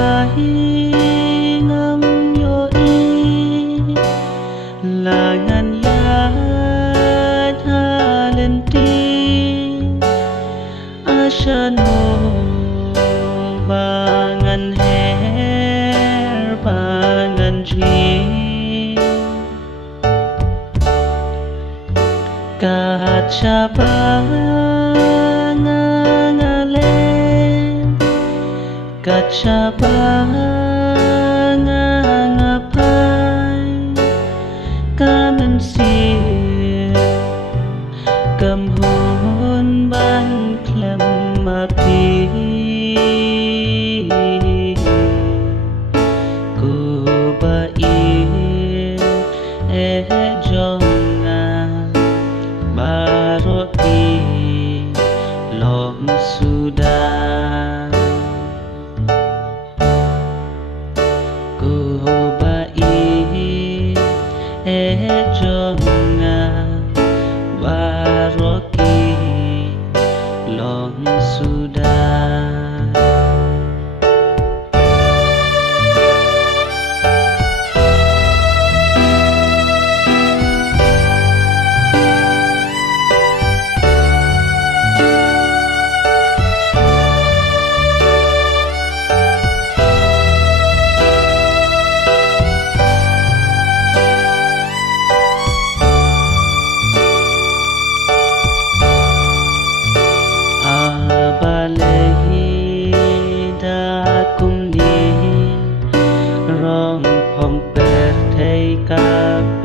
trái ngắm yo y là ngàn giá tha lên ti asano ba ngàn her ba ngàn chi kaca ba kaca ngapai kamen sia cầm hôn ban klem mà pi cô ba yên e jonga baroti lom sudah jonga baroki long sudah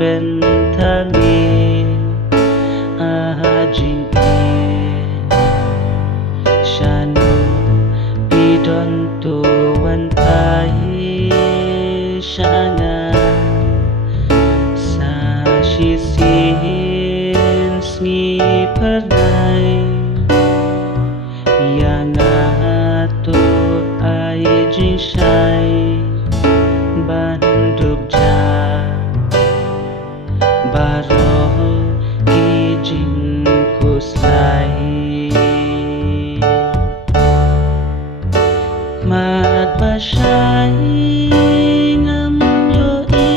เป็นทานีอาจิงเอชาโนปีดอนตัววันไพชางาสาชิสินสมีเพอร์ไนยางาตัวไอจิงชัยบันดุกจาbaro kijing kusai mat basai ngam yo i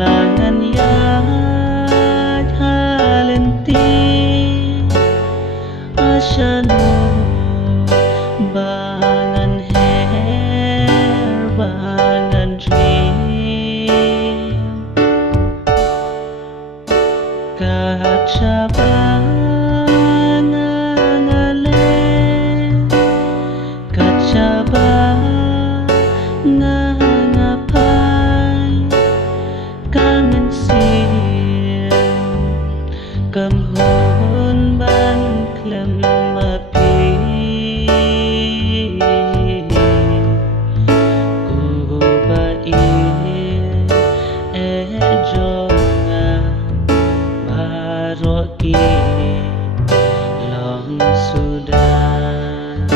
langan ya talenti asano bangan her bangan kaca ngale kaca ngapai kamen sia cầm hôn ban klem mà pi cô ba yên e jonga Rocky long sudah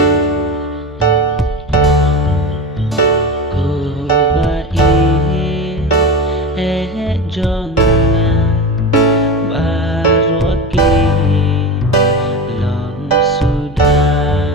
ku bai jonga baroki long sudah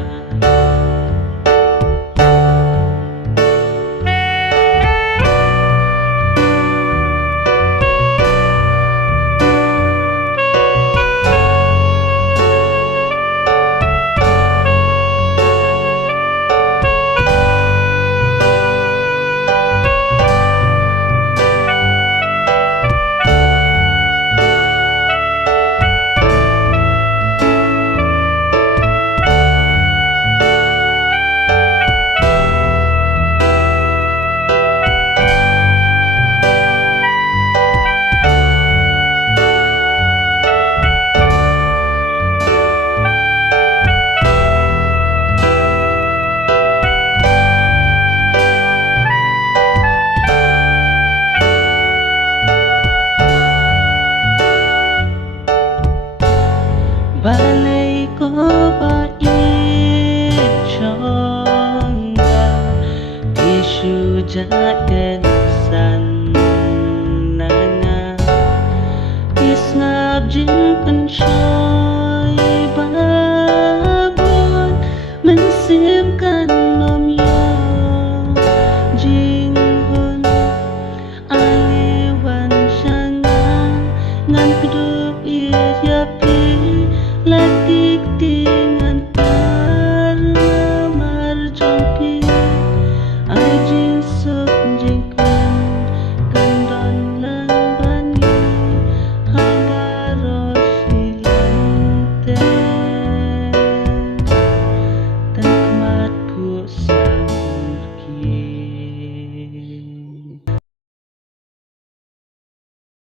balai ko ba ichonga isu jaden san nana isngab jin panchoy babon mensir